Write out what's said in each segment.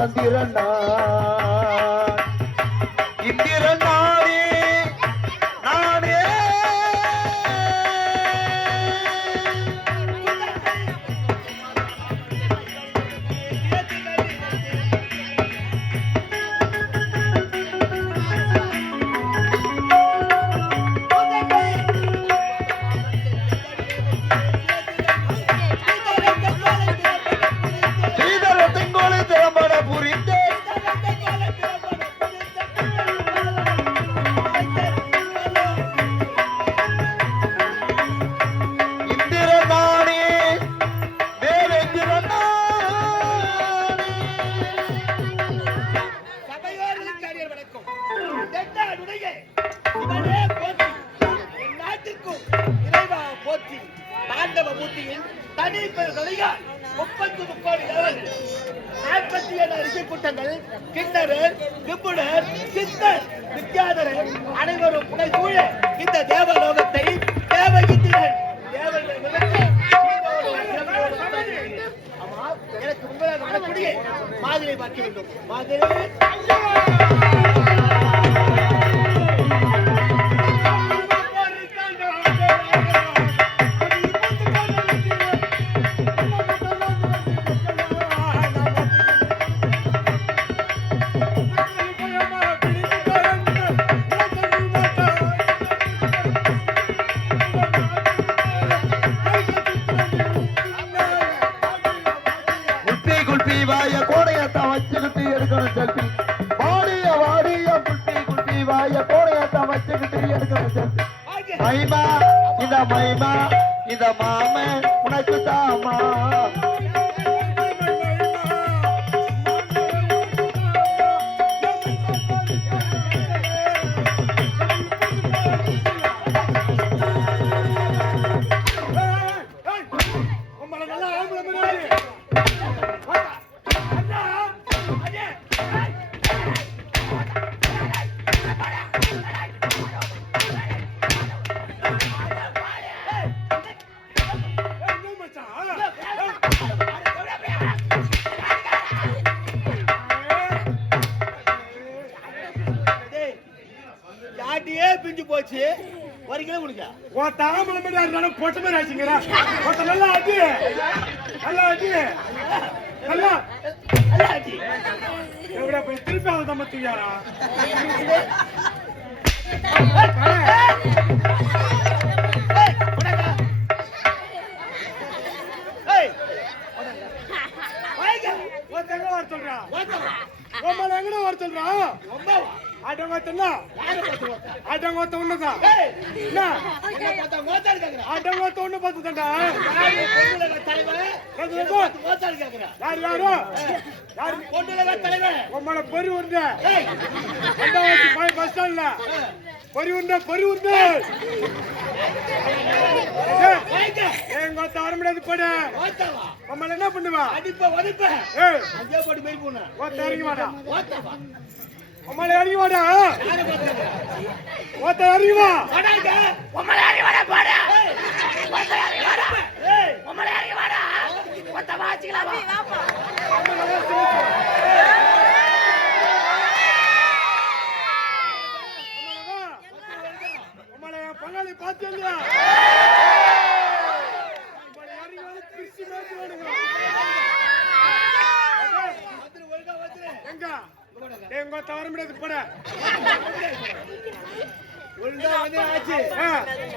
வந்திரண்ணா இந்திரண்ணானே நானே அனைவரும் புனைசூழ இந்த தேவலோகத்தை தேவகித்திரன் எனக்கு உங்களால் வரக்கூடிய மாதிரி பார்க்க வேண்டும். மாதிரி மைமா இந்த மாம உனக்கு தாமா பிஞ்சு போச்சு வரைக்கும் உனக்கு தாமலை மாதிரி பொட்ட மாதிரி ஆச்சுங்கிறா நல்லா ஆச்சு நல்லா ஆச்சு நல்லா நல்லா ஆச்சு எவ்வளோ போய் திருப்பி அவன் தான் மத்தியாரா வர சொல்றான் எங்கட வர சொல்றான் ஆட்டங்கோத்தா ஆட்டங்கோத்த ஒண்ணுதான் ஆட்டங்கோத்த ஒண்ணு பார்த்துட்டா யாரு யாரு உம்மள பொறி உருண்ட பஸ் ஸ்டாண்ட்ல பொறி உருண்ட எங்கோத்த வர முடியாது போட உம்மள என்ன பண்ணுவா ஓத்த இறங்கி வாடா உம்மள இறங்கி வாடா ஓத்த இறங்கி வா உம்மள இறங்கி வாடா போடா உம்மள இறங்கி வாடா ஓத்த வாச்சிக்கலாம் உம்மள பங்காளி பாத்தீங்களா எங்க தவற முடியாது போட ஒழுங்கா வந்து ஆச்சு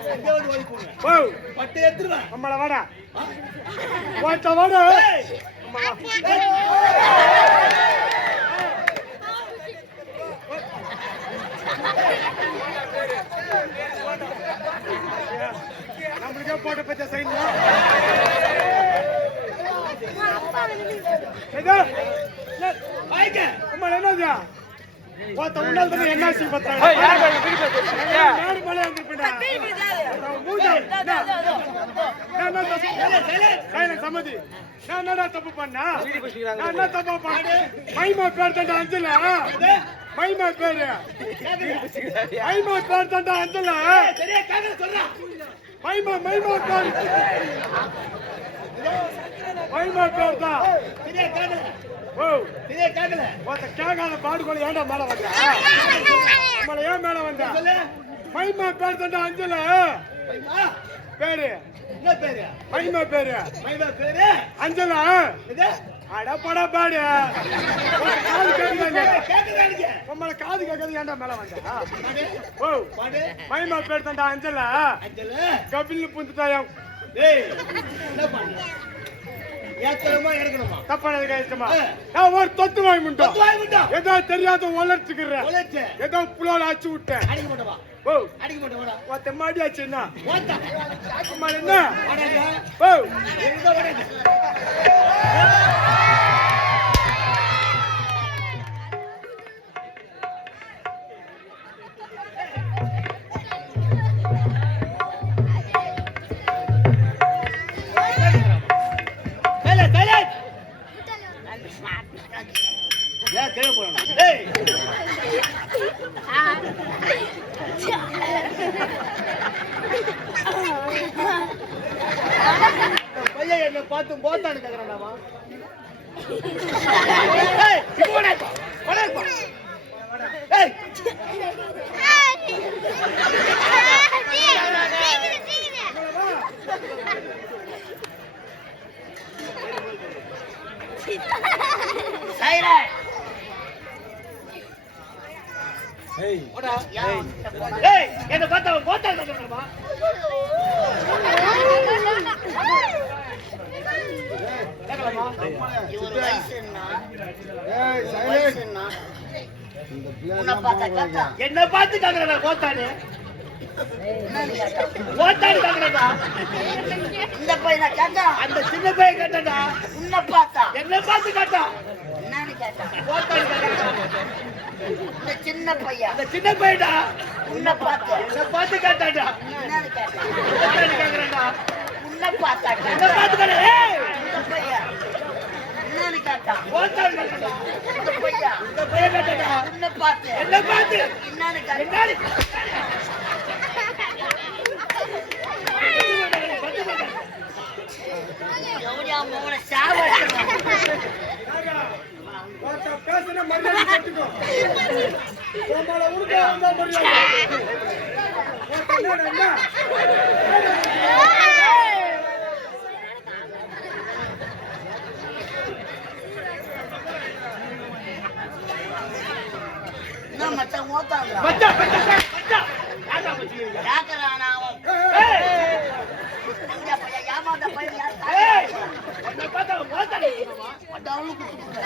எங்க வந்து ஓடி போங்க பட்டு எடுத்துருவேன் நம்மள வாடா வாடா வாடா நம்மளுக்கே போட்ட பச்சை சைன் என்னது என்ன சம்மதி நான் என்னடா தப்பு பண்ணா என்ன தப்பா பண்ண மைமா பேர் தண்டா அஞ்சல மைமா பேரு மைமா பேர் தண்டா அஞ்சல மைமா மைமா பேர் மைமா பேர் தான் ஓ இதே கேட்கல. ஒருத்த கேட்காத பாடுகோல ஏன்டா மேல வந்தா நம்மள ஏன் மேல வந்தா சொல்லு. மைமா பேர் தாண்டா அஞ்சல மைமா பேரு என்ன பேரு? மைமா பேரு மைமா பேரு அஞ்சலா இது அட படா பாடு காது கேட்கல கேக்குறானுங்க. நம்மள காது கேட்கறது ஏன்டா மேல வந்தா பாடு ஓ பாடு. மைமா பேர் தாண்டா அஞ்சலா அஞ்சல. கபில் புந்துட்டாயம் டேய் என்ன பண்ணு? ஏத்தணுமா எடுக்கணுமா? தப்பானது கைச்சமா நான் ஒரு தொத்து வாங்கி முட்டோம் பத்து வாங்கி விட்டா. ஏதோ தெரியாத உளர்த்துக்கிறேன் உழைச்சு ஏதோ புலோல அச்சு விட்டேன் அடிக்க மாட்டவா? ஓ அடிக்க மாட்டவா? ஒருத்த மாடி ஆச்சு என்ன ஓட்டா. அம்மா என்ன அடடா. ஓ எங்க ஓடுது? மேலே மேலே. ஏன் கீழே போறணும்? டேய் பையன் என்ன பார்த்து போத்தான்னு கேக்குறான்டாமா. ஏய் இப்போ வாடா வாடா இப்போ. ஏய் வாடா. ஏய் என்ன பார்த்தா போத்தான்னு கேக்குறான்டாமா. கேக்கலாமா? இவர் வயசு என்ன? ஏய் வயசு என்ன? உன்னை பார்த்தா கேட்டா? என்ன பார்த்து கேக்குறா போத்தான்னு? என்னன்னு கேட்டா? போத்தான்னு கேக்குறா. இந்த பையனை கேட்டா? அந்த சின்ன பையன் கேட்டா. உன்னை பார்த்தா? என்ன பார்த்து கேட்டா. என்னன்னு கேட்டா? போத்தான்னு கேக்குறா. இந்த சின்ன பையன் அந்த சின்ன பையன்டா. உன்னை பார்த்தா? என்ன பார்த்து கேட்டாடா. என்னன்னு கேட்டா? போத்தான்னு கேக்குறான்டா. உன்னை பார்த்தா? என்ன பார்த்து கேட்டா. ஏய் இந்த பையன் என்னன்னு கேட்டா? போத்தான்னு கேக்குறா. இந்த பையன் இந்த பையன் கேட்டா. உன்னை பார்த்து என்ன பார்த்து என்னன்னு கேட்டா? என்னாடி எவடியா மோன சாவடிச்சான். ஒருத்த பேசுன மரியாதை கட்டுக்கோ நம்மள உருக்க வந்தா மரியாதை ஒருத்த என்ன என்ன மச்சான் ஓத்தாங்க மச்சான் மச்சான் மச்சான் யாரா மச்சான் கேக்குறானா அவன்? ஏய் இந்த பையன் ஏமாந்த பையன் யார்? ஏய் என்ன பார்த்தா போத்தான்னு கேக்குறா. டவுன் குடுத்து.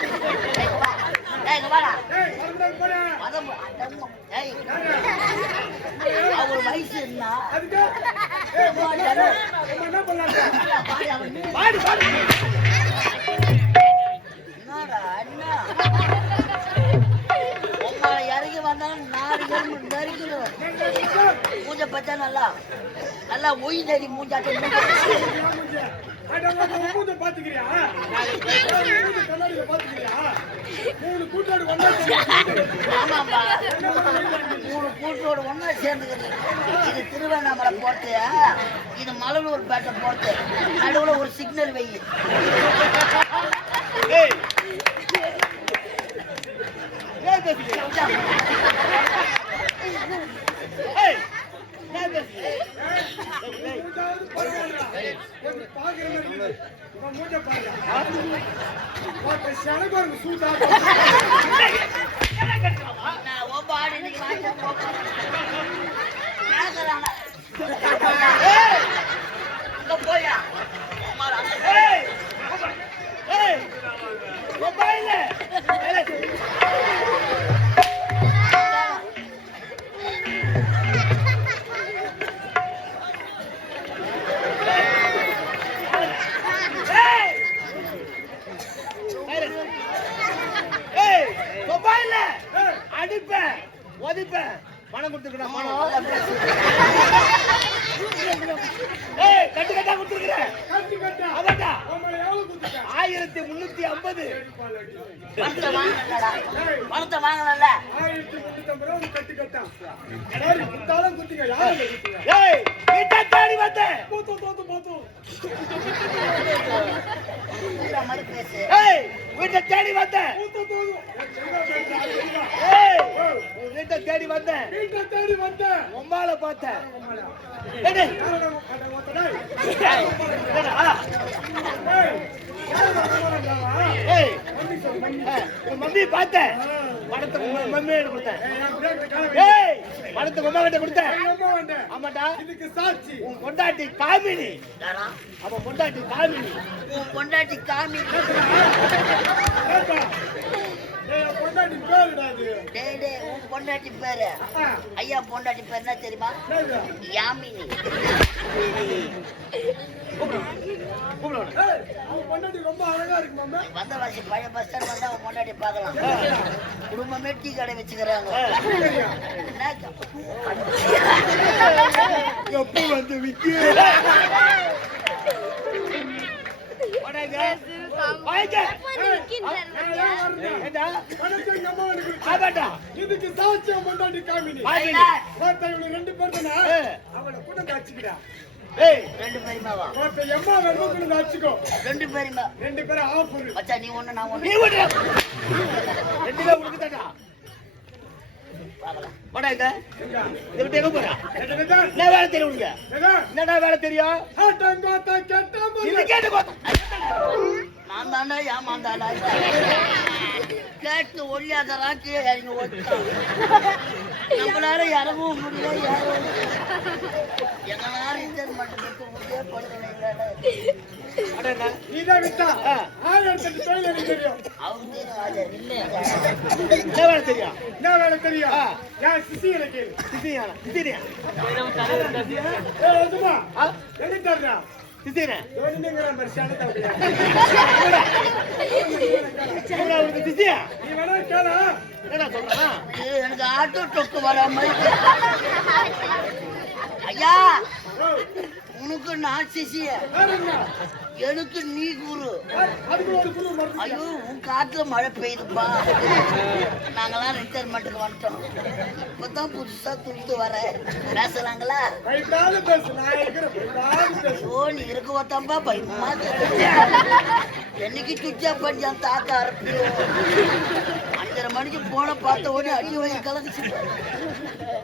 ஏய் இங்க வாடா. ஏய் மறந்துடாத போடா அதம் அதம். ஏய் அவர் வயசு என்ன? அதுக்கு ஏய் நம்ம என்ன பண்ணலாம் பாரு அவன் நீ- பாடு பாடு என்னடா அண்ணா உங்களை இறங்கி வந்தாலும் 4 பேரும் நறுக்கிறோம். மூஞ்ச பார்த்தா நல்லா நல்லா ஒய் நடி மூஞ்சாட்ட மூஞ்ச பாத்துக்கிறியா மூஞ்ச கண்ணாடியில பாத்துக்கிறியா 3 கூட்டாடு வந்தா ஆமாம்பா 3 கூட்டோடு ஒண்ணா சேர்ந்துக்கிறது. இது திருவண்ணாமலை போட்டு இது மலனூர் பேட்டை போட்டு நடுவுல ஒரு சிக்னல் வை. ஏய் ஏய் பேசுறீங்க ஏய் ஏய் பேசுறீங்க மூஞ்ச பாருங்க ஒருத்த சனகோருங்க சூட்டா நான் ஒவ்வொரு ஆடு இன்னைக்கு வாங்க கேக்குறாங்க. ஏய் அங்க போயா ஏய் ஏய் மொபைல் ஏய் மொபைல் அடிப்பேன் ஒதிப்பேன் பணம் கொடுத்துருக்கா பணம் ஏய் கட்டு கட்டா கொடுத்துருக்கேன் கட்டி கட்டா அதான்டா நம்ம எவ்வளவு கொடுத்துட்ட 1350 பணத்தை வாங்கலடா பணத்தை வாங்கல 1350 ரூபாய் கட்டி கட்டா சரி குத்தாலும் குத்திங்க யாரும் குத்திங்க ஏய் வீட்டை தேடி வந்தேன் போத்து இந்த மாதிரி பேசு ஏய் வீட்டை தேடி வந்தேன் போத்து ஏய் உன் வீட்டை தேடி வந்தேன் வீட்டை தேடி வந்தேன் உம்மால பார்த்தேன் ஏய் டேய். ஏய் உன் மம்மி பார்த்தேன் பணத்தை உன் மம்மி கொடுத்தேன் ஏய் பணத்தை உம்மா கிட்ட கொடுத்தேன் ஆமாடா இதுக்கு சாட்சி உன் பொண்டாட்டி காமினி யாரா அவன் பொண்டாட்டி காமினி உன் பொண்டாட்டி காமி பொண்டாட்டி பேருடா இது டேய் டேய் உன் பொண்டாட்டி பேரு ஐயா பொண்டாட்டி பேர் என்ன தெரியுமா யாமினி கூப்பிடுவானு அவன் பொண்டாட்டி ரொம்ப அழகா இருக்கு மாமா வந்த வாசி பழைய பஸ் ஸ்டாண்ட் வந்தா அவன் பொண்டாட்டி பார்க்கலாம் குடும்பமே டீ கடை வச்சுக்கிறாங்க என்ன எப்போ வந்து விக்கி போடாங்க வாங்க ஏண்டா பணத்தை எங்க அம்மா எனக்கு ஆமாடா இதுக்கு சாட்சி அவன் பொண்டாட்டி காமினி காமினி ஒருத்தன் இவங்க 2 பேர் தானே ஏய். அவனை கூட காய்ச்சிக்கிடா ஏய் 2 பேருமாவா ஒருத்தன் எம்மா வேணுமோ கூட காய்ச்சிக்கோ 2 பேருமா 2 பேரும் ஆஃப் பண்ணு மச்சான் நீ ஒண்ணு நான் நீ ஒண்ணு விடு ரெண்டு பேர் உனக்குதாடா பார்க்கலாம் போடாங்க எங்க இத விட்டு எங்க போறா என்னடா என்ன வேலை தெரியும் உனக்கு எங்க என்னடா வேலை தெரியும் ஆட்டங்கோட்ட கெட்டாம இது கேட்டு போ நான் தாண்டா ஏமாந்தாடா கேட்டு ஒழியாதரா கீழே இறங்கி ஓட்டான் நம்மளால இறங்கவும் முடியல யாரும் எங்களால இன்டர் மட்டும் முடிய படுக்கணும் அடடா நீதான் விட்டா ஆயிரத்தி தொழில் எனக்கு தெரியும் அவங்க ஆஜர் இல்லை என்ன வேலை தெரியும் என்ன வேலை தெரியும் ஆ. என் சிசி எனக்கு சிசியா சிசியா ஏய் எதுமா எங்க தர்றா சிசியா எவனுங்கிற மரியாதை தவிர உனக்கு சிசியா நீ வேணா கேளா என்னடா சொல்றா எனக்கு ஆட்டோ டொக்கு வர மாதிரி ஐயா உனக்கு நான் சிசிய எனக்கு நீ குரு அதுக்கு ஒரு குழு மருந்து ஐயோ உன் காட்டுல மழை பெய்யுதுப்பா நாங்கெல்லாம் ரிட்டையர்மெண்ட்டுக்கு வந்துட்டோம் இப்பதான் புதுசா துட்டு வர பேசலாங்களா பயப்படாத பேசு நான் இருக்கிறேன் பயப்படாத பேசு ஐயோ நீ இருக்க பார்த்தாம்பா பயமா என்னைக்கு சுவிட்சா பண்ணி அந்த தாத்தா அரப்பிடும் 5:30 மணிக்கு போன பார்த்த உடனே அடி வயல் கலந்துச்சு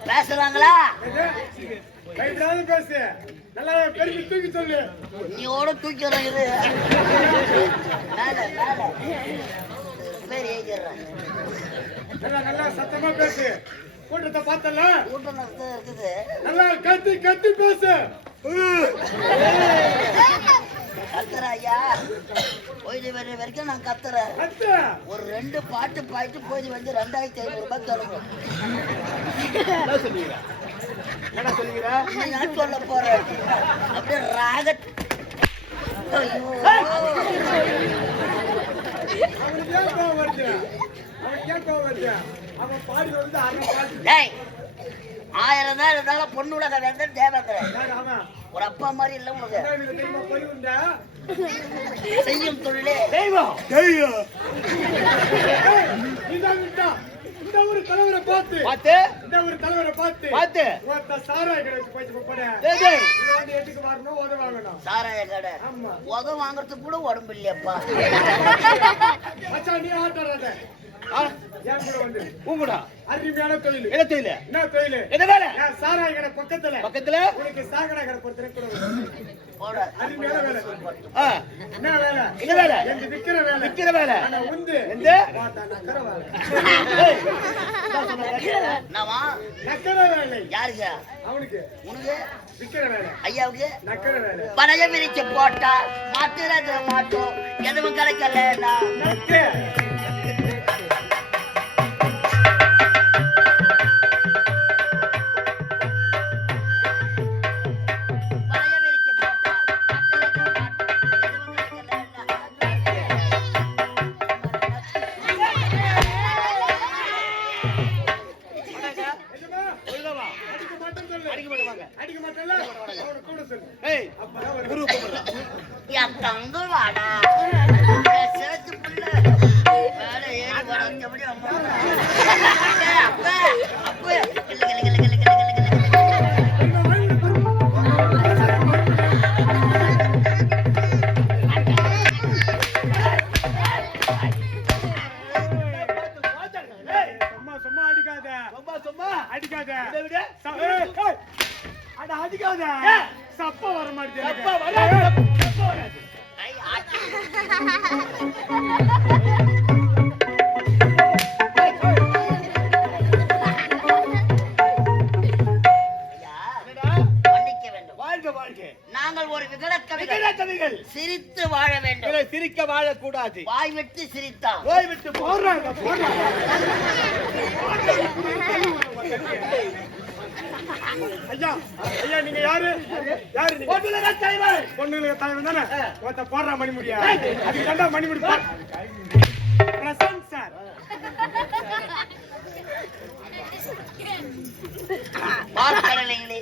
பேசலாங்களா பயப்படாத பேசு நல்லா பெருமை தூக்கி சொல்லு நீயோட தூக்கிறோம் இது மேல மேல பேர் ஏகிறேன் நல்லா நல்லா சத்தமா பேசு கூட்டத்தை பார்த்தல கூட்டம் நடத்த இருக்குது நல்லா கத்தி கத்தி பேசு கத்துற ஐயா போயிட்டு வர வரைக்கும் நான் கத்துறேன் கத்து ஒரு 2 பாட்டு பாயிட்டு போயிட்டு வந்து 2500 ரூபாய் தருங்க என்ன சொல்லுவீங்க என்ன சொல்லுவீங்க நீ நான் சொல்ல போறேன் அப்படியே ராக ஐயோ அவனுக்கு ஏன் கோவம் வருது அவனுக்கு ஏன் கோவம் வருது அவன் பாடி வந்து அரை பாட்டு டேய் 1000 தான் இருந்தாலும் பொண்ணு உலக வேந்தன் தேவேந்திரன் யார் அவன் ஒரு அப்பா மாதிரி இல்ல உனக்கு எனக்கு தெரியுமா போய் உண்டா செய்யும் தொழிலே தெய்வம் இதான் விட்டா இந்த ஒரு தலைவரை பார்த்து பாத்து இந்த ஒரு தலைவரை பார்த்து பாத்து ஒருத்த சாராய கடை வச்சு போயிட்டு போட டேய் டேய் இது வந்து எட்டுக்கு வரணும் உதவ வாங்கணும் சாராய கடை ஆமா உதவ வாங்குறதுக்கு கூட உடம்பு இல்லையப்பா மச்சான் நீ ஆட்டாடாத ஏன் கூட வந்து உங்கடா அருமையான தொழில் என்ன தெரியல என்ன தொழில் என்ன வேலை ஏன் சாராய கடை பக்கத்துல பக்கத்துல உனக்கு சாக்கடை கடை பொறுத்தனை கூட வந்து. போட அருமையான வேலை ஆ என்ன வேலை என்ன வேலை எனக்கு விக்கிற வேலை விக்கிற வேலை ஆனா உந்து எந்த பார்த்தா நக்கற வேலை ஏய் என்ன சொன்னாங்க நாமா நக்கற வேலை யாருக்கு அவனுக்கு உனக்கு விக்கிற வேலை ஐயாவுக்கு நக்கற வேலை பழைய விரிச்சு போட்டா மாத்துறது மாட்டோம் எதுவும் கிடைக்கலன்னா நக்கு பழைய விரிச்சு போட்டா மாத்துறது மாட்டோம் எதுவும் கிடைக்கலன்னா என்னமா அடிக்க மாட்டாங்க. அடிக்க மாட்டேன்ல அவனை கூட சொல்லு. ஏய், அப்பதான் ஒரு குரு கூப்பிடுறான். என் தங்க வாடா என் சேத்து புள்ள மேல ஏறி வர எப்படி அம்மா அப்ப அப்ப கிளு கிளு கிளு கிளு கிளு கிளு கிளு. ஏய், சும்மா சும்மா அடிக்காத சும்மா சும்மா அடிக்காத இதை விட அட அடிக்காத ஏய். சப்ப வர மாட்டேன் தப்பா வராது, தப்பா வராது. ஐ, ஆச்சி. ஐயா, என்னடா? மன்னிக்க வேண்டும். வாழ்க வாழ்க. நாங்கள் ஒரு விகடக்கவிகள் விகடகவிகள். சிரித்து வாழ வேண்டும். இவரை சிரிக்க வாழக்கூடாது. வாய் விட்டு சிரித்தான் ஓய் விட்டு போடுறாங்க. ஐயா ஐயா நீங்க யாரு யாரு நீங்க பொண்ணுலக தலைவர். பொண்ணுங்களுக்கு தலைவன் தானே ஒருத்த போடுறா மணிமுடியா அதுக்கு தாண்டா மணிமுடி பிரசாந்த் சார் பார்க்கடலைகளே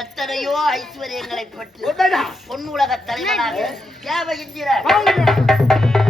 எத்தனையோ ஐஸ்வர்யங்களை பெற்று உண்மைதான். பொன்னுலக தலைவனாக தேவ இந்திரன் வாங்க